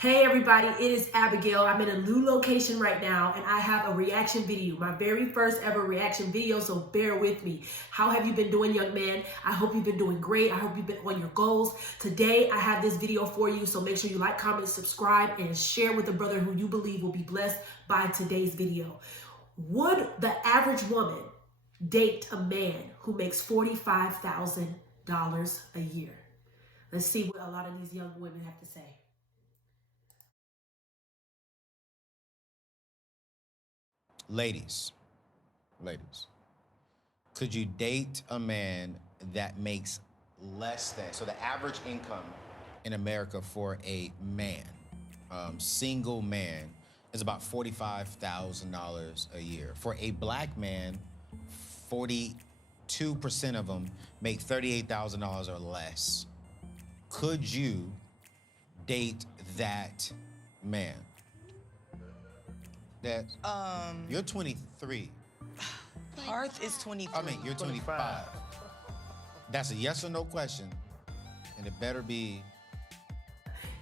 Hey everybody, it is Abigail. I'm in a new location right now and I have a reaction video, my very first ever reaction video, so bear with me. How have you been doing, young man? I hope you've been doing great. I hope you've been on your goals. Today I have this video for you, so make sure you like, comment, subscribe, and share with a brother who you believe will be blessed by today's video. Would the average woman date a man who makes $45,000 a year? Let's see what a lot of these young women have to say. Ladies, could you date a man that makes less than, so the average income in America for a man, single man, is about $45,000 a year. For a black man, 42% of them make $38,000 or less. Could you date that man? That you're 23. Hearth is 23. I mean, you're 25. That's a yes or no question, and it better be.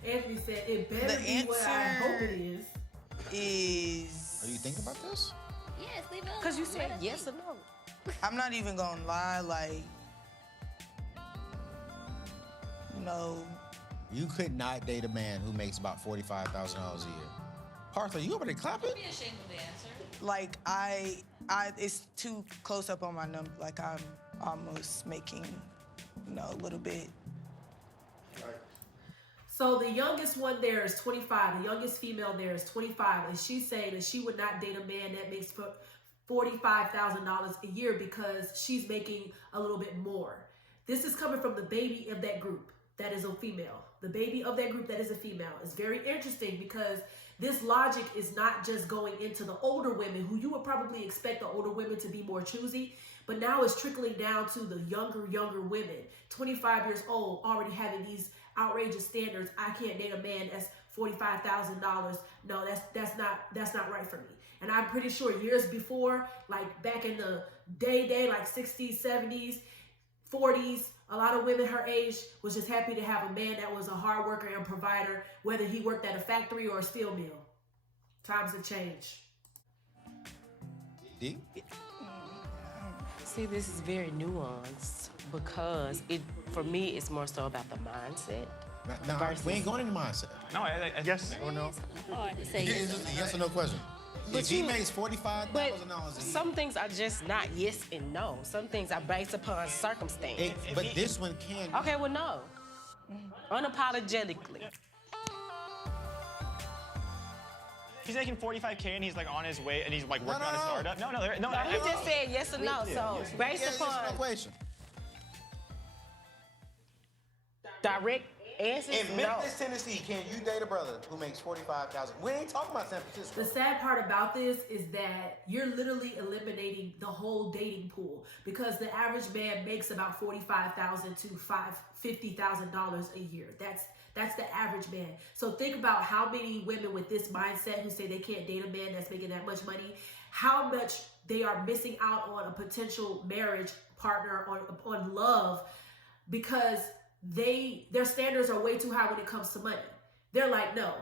Anthony said it better be what I hope it is. Are you thinking about this? Yes, leave it. Because you said yes or no. I'm not even gonna lie, like, You could not date a man who makes about $45,000 a year. Arthur, you over there clapping? Don't be ashamed of the answer. like it's too close up on my number. Like I'm almost making, a little bit. So the youngest one there is 25. The youngest female there is 25, and she's saying that she would not date a man that makes $45,000 a year because she's making a little bit more. This is coming from the baby of that group that is a female. The baby of that group that is a female. It's very interesting because this logic is not just going into the older women, who you would probably expect the older women to be more choosy, but now it's trickling down to the younger women, 25 years old, already having these outrageous standards. I can't date a man that's $45,000. No, that's not right for me. And I'm pretty sure years before, like back in the day, like 60s, 70s, 40s, a lot of women her age was just happy to have a man that was a hard worker and provider, whether he worked at a factory or a steel mill. Times have changed. D? See, this is very nuanced because for me, it's more so about the mindset. Now, we ain't going into mindset. No, I guess or no. Hard to say It's just a yes or no question. But if he makes $45,000 a year, some things are just not yes and no. Some things are based upon circumstance. but this one can. Okay, well, no. Unapologetically. He's making $45K and he's like on his way and he's like working on a startup. No. He just said yes or no. So based Yes, upon no question. direct answers, In no. Memphis, Tennessee, can you date a brother who makes $45,000? We ain't talking about San Francisco. The sad part about this is that you're literally eliminating the whole dating pool because the average man makes about $45,000 to $50,000 a year. That's the average man. So think about how many women with this mindset who say they can't date a man that's making that much money, how much they are missing out on a potential marriage partner, on love, because their standards are way too high when it comes to money. They're like, no,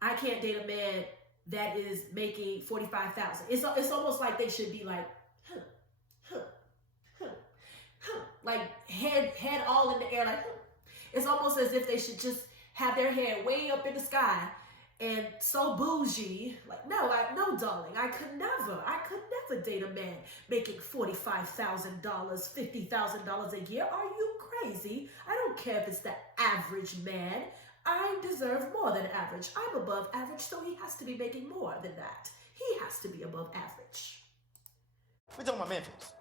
I can't date a man that is making $45,000. It's almost like they should be like, like head all in the air, like. It's almost as if they should just have their head way up in the sky and so bougie. Like, no, darling, I could never date a man making $45,000, $50,000 a year. Are you crazy? I don't care if it's the average man. I deserve more than average. I'm above average, so he has to be making more than that. He has to be above average. We're talking about Memphis.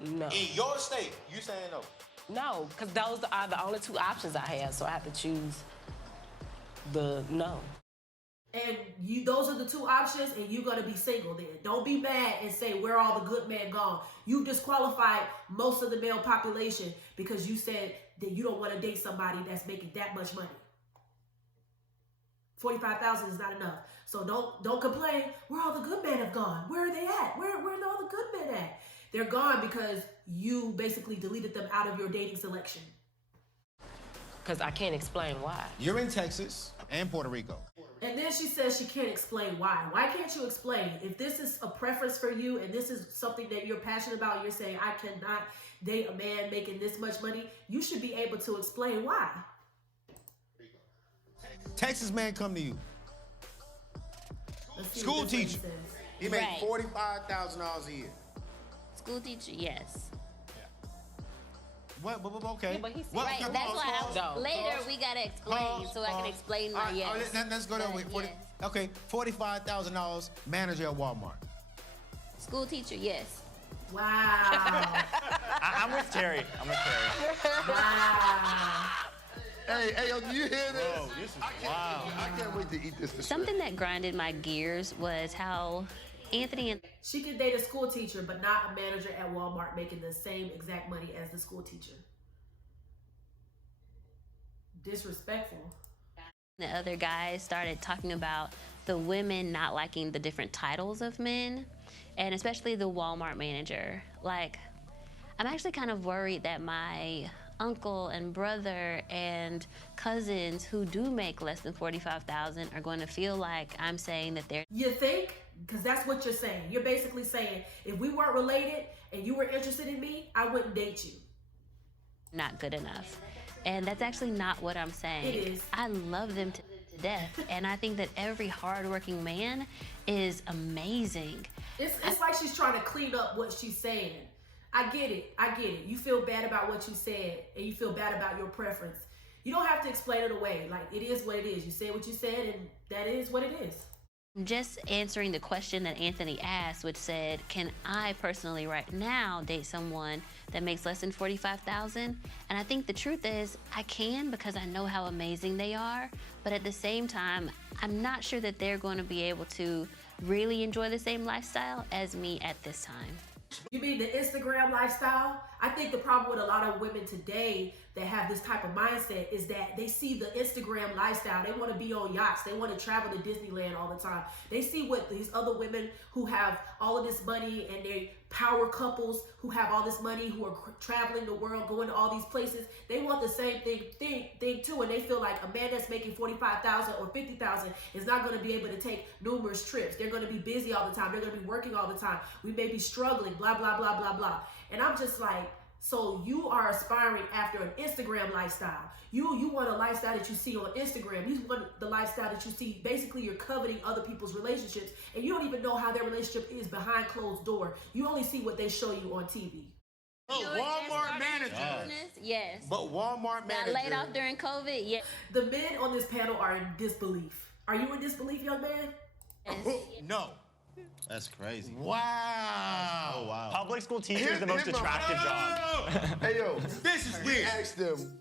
No. In your state, you saying no? No, because those are the only two options I have, so I have to choose the no. And those are the two options, and you're going to be single then. Don't be mad and say, where are the good men gone? You've disqualified most of the male population because you said that you don't want to date somebody that's making that much money. $45,000 is not enough. So don't complain. Where all the good men have gone? Where are they at? Where are all the good men at? They're gone because you basically deleted them out of your dating selection. Because I can't explain why. You're in Texas. and Puerto Rico. And then she says she can't explain why. Why can't you explain? If this is a preference for you and this is something that you're passionate about, you're saying, I cannot date a man making this much money, you should be able to explain why. Texas man come to you. Let's see School what this lady teacher. says. He make Right. $45,000 a year. School teacher, yes. What? Okay. Yeah, but he said- What? Right, Okay, that's pause, why pause. later we gotta explain so I can explain my yes. Let's go that But way. yes. Okay, $45,000 manager at Walmart. School teacher, yes. Wow. I'm with Terry. Wow. Hey, yo, do you hear this? Bro, this is wild. I can't wait to eat this. Something that grinded my gears was how Anthony and She could date a school teacher, but not a manager at Walmart making the same exact money as the school teacher. Disrespectful. the other guys started talking about the women not liking the different titles of men, and especially the Walmart manager. Like, I'm actually kind of worried that my uncle and brother and cousins who do make less than $45,000 are going to feel like I'm saying that they're You think? Because that's what you're saying. You're basically saying, if we weren't related and you were interested in me, I wouldn't date you. not good enough. And that's actually not what I'm saying. It is. I love them to death, and I think that every hardworking man is amazing. It's like she's trying to clean up what she's saying. I get it. You feel bad about what you said, and you feel bad about your preference. You don't have to explain it away. Like, it is what it is. You said what you said, and that is what it is. Just answering the question that Anthony asked, which said, can I personally right now date someone that makes less than $45,000? And I think the truth is I can, because I know how amazing they are. But at the same time, I'm not sure that they're going to be able to really enjoy the same lifestyle as me at this time. You mean the Instagram lifestyle? I think the problem with a lot of women today that have this type of mindset is that they see the Instagram lifestyle. They want to be on yachts. They want to travel to Disneyland all the time. They see what these other women who have all of this money, and they power couples who have all this money, who are traveling the world, going to all these places. They want the same thing too, and they feel like a man that's making $45,000 or $50,000 is not going to be able to take numerous trips. They're going to be busy all the time. They're going to be working all the time. We may be struggling, blah, blah, blah, blah, blah. And I'm just like, so you are aspiring after an Instagram lifestyle. You want a lifestyle that you see on Instagram. You want the lifestyle that you see. Basically, you're coveting other people's relationships, and you don't even know how their relationship is behind closed door. You only see what they show you on TV. Oh, Walmart manager. Yes. But Walmart manager. Got laid off during COVID? Yes. The men on this panel are in disbelief. Are you in disbelief, young man? No. That's crazy. Wow. Oh, wow. Public school teacher is the most Here's my- attractive job. Hey, yo, This is weird. ask them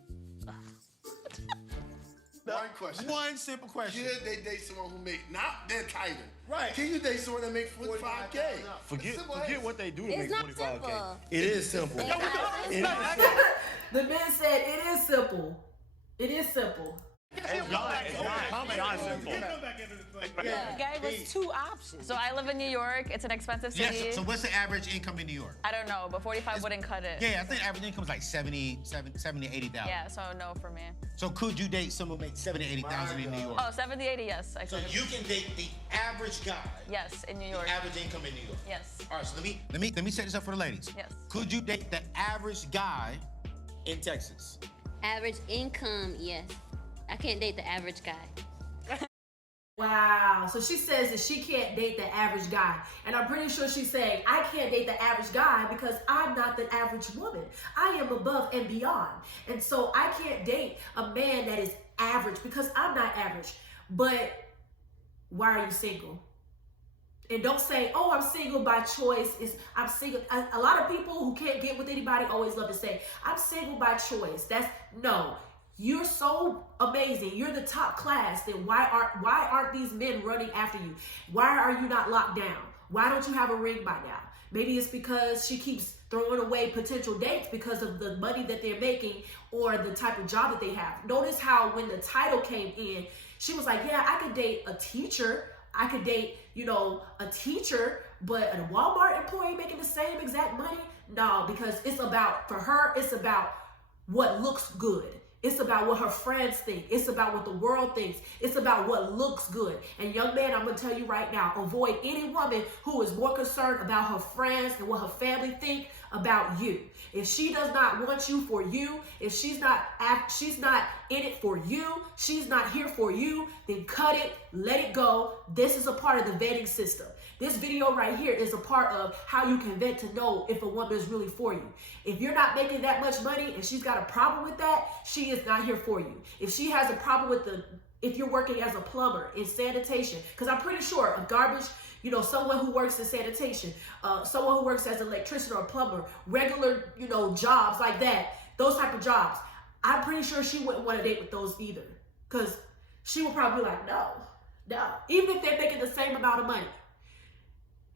one question. One simple question. Should they date someone who make not their title? Right. Can you date someone that make 45K? Forget Simple forget as. what they do to It's make not 45K. simple. It is simple. It's not It simple. is. The men said it is simple. It is simple. It's not simple. Gave us two options. So I live in New York. It's an expensive city. Yes. So what's the average income in New York? I don't know, but 45 wouldn't cut it. Yeah, I think average income is like 70, 80,000. Yeah, so no for me. So could you date someone who makes 70, 80,000 in New York? Oh, 70, 80, yes. I So could. you can date the average guy. Yes, in New York. Average income in New York. Yes. All right. So let me set this up for the ladies. Yes. Could you date the average guy in Texas? Average income, yes. I can't date the average guy. Wow. So she says that she can't date the average guy. And I'm pretty sure she's saying, I can't date the average guy because I'm not the average woman. I am above and beyond. And so I can't date a man that is average because I'm not average. But why are you single? And don't say, oh, I'm single by choice. I'm single. A lot of people who can't get with anybody always love to say, I'm single by choice. No. You're so amazing. You're the top class. Then why aren't these men running after you? Why are you not locked down? Why don't you have a ring by now? Maybe it's because she keeps throwing away potential dates because of the money that they're making or the type of job that they have. Notice how when the title came in, she was like, yeah, I could date a teacher. I could date, a teacher, but a Walmart employee making the same exact money? No, because for her, it's about what looks good. It's about what her friends think. It's about what the world thinks. It's about what looks good. And young man, I'm going to tell you right now, avoid any woman who is more concerned about her friends and what her family think about you. If she does not want you for you, if she's not in it for you, she's not here for you, then cut it, let it go. This is a part of the vetting system. This video right here is a part of how you can vet to know if a woman is really for you. If you're not making that much money and she's got a problem with that, she is not here for you. If she has a problem with if you're working as a plumber in sanitation, because I'm pretty sure a garbage, someone who works in sanitation, someone who works as an electrician or a plumber, regular, jobs like that, those type of jobs, I'm pretty sure she wouldn't want to date with those either. Because she would probably be like, no, even if they're making the same amount of money.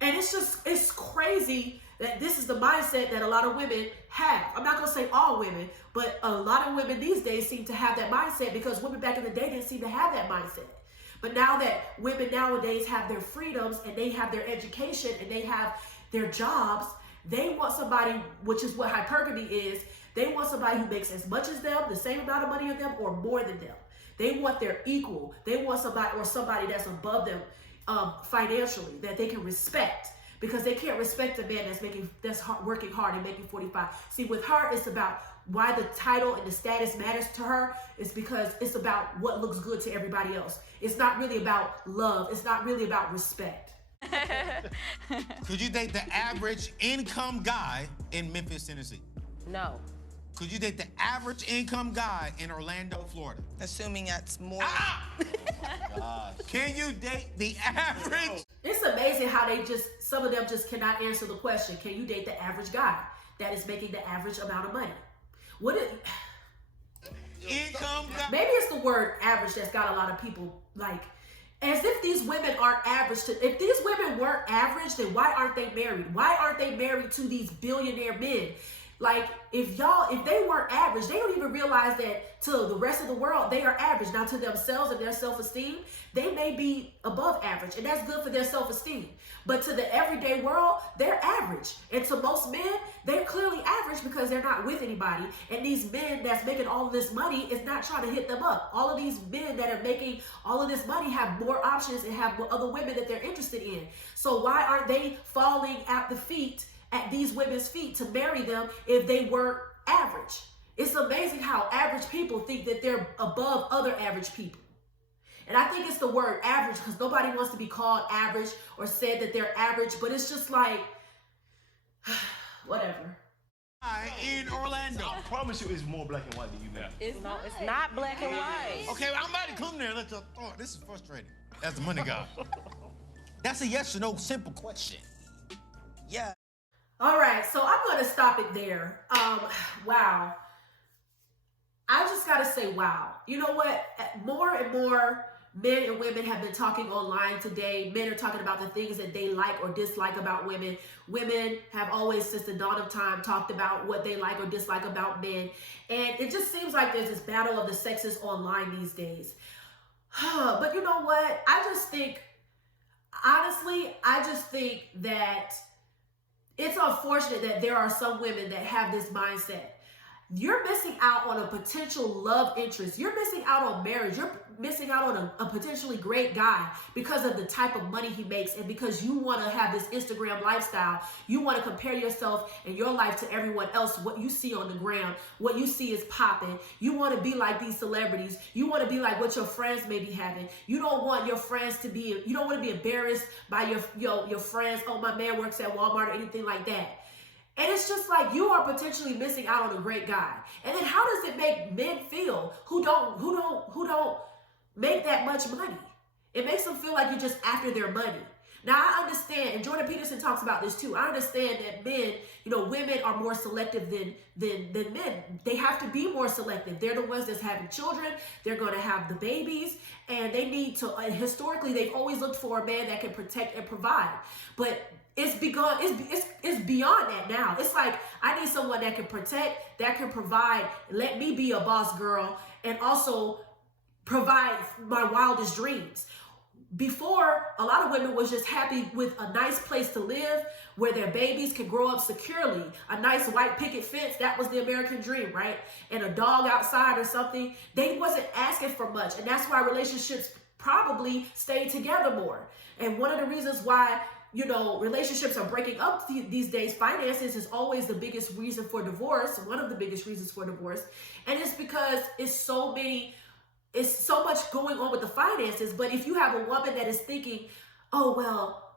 And it's crazy that this is the mindset that a lot of women have. I'm not going to say all women, but a lot of women these days seem to have that mindset because women back in the day didn't seem to have that mindset. But now that women nowadays have their freedoms and they have their education and they have their jobs, they want somebody, which is what hypergamy is, they want somebody who makes as much as them, the same amount of money as them, or more than them. They want their equal. They want somebody that's above them financially, that they can respect, because they can't respect a man that's working hard and making 45. See, with her, it's about why the title and the status matters to her. It's because it's about what looks good to everybody else. It's not really about love. It's not really about respect. Could you date the average income guy in Memphis, Tennessee? No. Could you date the average income guy in Orlando, Florida? Assuming that's more. Can you date the average? It's amazing how some of them just cannot answer the question. Can you date the average guy that is making the average amount of money? Income guy. Maybe it's the word average that's got a lot of people like, as if these women aren't average. If these women weren't average, then why aren't they married? Why aren't they married to these billionaire men? Like, if they weren't average, they don't even realize that to the rest of the world, they are average. Now, to themselves and their self-esteem, they may be above average, and that's good for their self-esteem. But to the everyday world, they're average. And to most men, they're clearly average because they're not with anybody. And these men that's making all of this money is not trying to hit them up. All of these men that are making all of this money have more options and have other women that they're interested in. So why aren't they falling at these women's feet to marry them if they were average? It's amazing how average people think that they're above other average people. And I think it's the word average because nobody wants to be called average or said that they're average, but it's just like, whatever. In Orlando. I promise you it's more black and white than you man. It's not black and white. Okay, I'm about to come there. This is frustrating. As the money guy. That's a yes or no simple question. Yeah. All right, so I'm going to stop it there. Wow. I just got to say, wow. You know what? More and more men and women have been talking online today. Men are talking about the things that they like or dislike about women. Women have always, since the dawn of time, talked about what they like or dislike about men. And it just seems like there's this battle of the sexes online these days. But you know what? Honestly, I just think that it's unfortunate that there are some women that have this mindset. You're missing out on a potential love interest. You're missing out on marriage. You're missing out on a potentially great guy because of the type of money he makes and because you want to have this Instagram lifestyle. You want to compare yourself and your life to everyone else, what you see on the gram, what you see is popping. You want to be like these celebrities. You want to be like what your friends may be having. You don't want your friends to be, you don't want to be embarrassed by your friends. Oh, my man works at Walmart or anything like that. And it's just like you are potentially missing out on a great guy. And then how does it make men feel who don't make that much money? It makes them feel like you're just after their money. Now I understand, and Jordan Peterson talks about this too. I understand that men, women are more selective than men. They have to be more selective. They're the ones that's having children. They're going to have the babies, and they need to. Historically, they've always looked for a man that can protect and provide. But it's beyond that now. It's like, I need someone that can protect, that can provide, let me be a boss girl, and also provide my wildest dreams. before, a lot of women was just happy with a nice place to live where their babies can grow up securely. A nice white picket fence, that was the American dream, right? And a dog outside or something. They wasn't asking for much. And that's why relationships probably stayed together more. And one of the reasons why, you know, relationships are breaking up these days, finances is always the biggest reason for divorce, one of the biggest reasons for divorce. And it's because it's so much going on with the finances. But if you have a woman that is thinking, oh, well,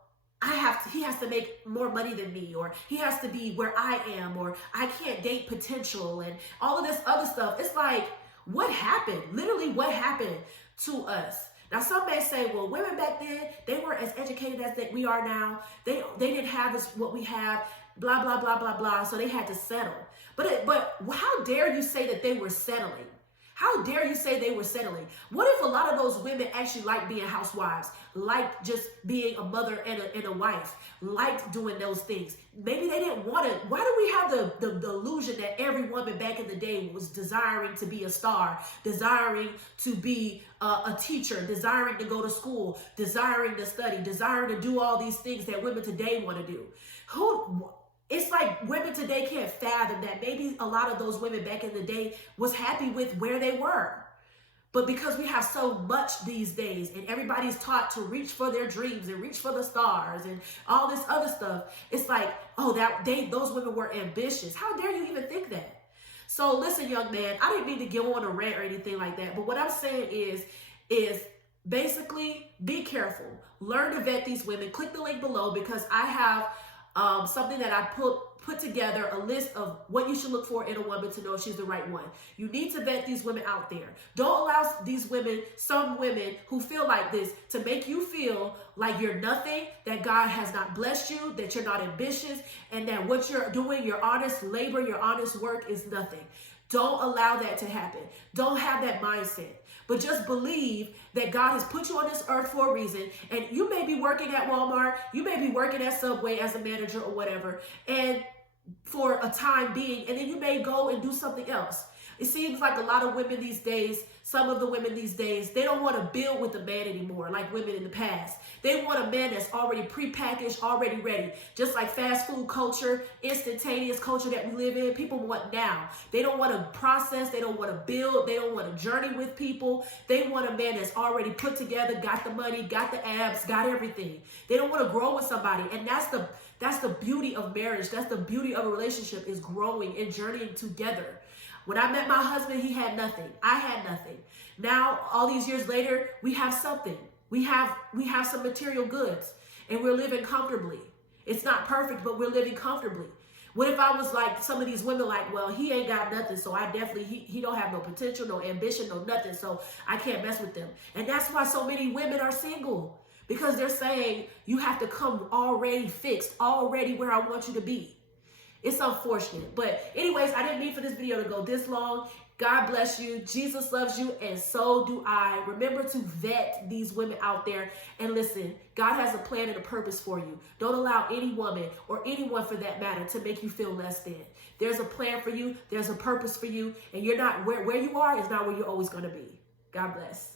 he has to make more money than me, or he has to be where I am, or I can't date potential, and all of this other stuff. It's like, what happened? Literally, what happened to us? Now, some may say, well, women back then, they weren't as educated as we are now. They didn't have what we have, blah, blah, blah, blah, blah. So they had to settle. But how dare you say that they were settling? How dare you say they were settling? What if a lot of those women actually like being housewives, like just being a mother and a wife, like doing those things? Maybe they didn't want to. Why do we have the illusion that every woman back in the day was desiring to be a star, desiring to be a teacher, desiring to go to school, desiring to study, desiring to do all these things that women today want to do? It's like women today can't fathom that maybe a lot of those women back in the day was happy with where they were. But because we have so much these days and everybody's taught to reach for their dreams and reach for the stars and all this other stuff, it's like, oh, those women were ambitious. How dare you even think that? So listen, young man, I didn't mean to go on a rant or anything like that. But what I'm saying is basically be careful. Learn to vet these women. Click the link below because I have something that I put together, a list of what you should look for in a woman to know if she's the right one. You need to vet these women out there. Don't allow these women, some women who feel like this, to make you feel like you're nothing, that God has not blessed you, that you're not ambitious, and that what you're doing, your honest labor, your honest work is nothing. Don't allow that to happen. Don't have that mindset. But just believe that God has put you on this earth for a reason. And you may be working at Walmart. You may be working at Subway as a manager or whatever. And for a time being. And then you may go and do something else. It seems like a lot of women these days, some of the women these days, they don't want to build with a man anymore like women in the past. They want a man that's already prepackaged, already ready. Just like fast food culture, instantaneous culture that we live in, people want now. They don't want to process. They don't want to build. They don't want to journey with people. They want a man that's already put together, got the money, got the abs, got everything. They don't want to grow with somebody. And that's the beauty of marriage. That's the beauty of a relationship, is growing and journeying together. When I met my husband, he had nothing. I had nothing. Now, all these years later, we have something. We have some material goods, and we're living comfortably. It's not perfect, but we're living comfortably. What if I was like some of these women, like, well, he ain't got nothing, so I definitely, he don't have no potential, no ambition, no nothing, so I can't mess with them. And that's why so many women are single, because they're saying, you have to come already fixed, already where I want you to be. It's unfortunate. But anyways, I didn't mean for this video to go this long. God bless you. Jesus loves you, and so do I. Remember to vet these women out there. And listen, God has a plan and a purpose for you. Don't allow any woman, or anyone for that matter, to make you feel less than. There's a plan for you. There's a purpose for you. And you're not where you are is not where you're always going to be. God bless.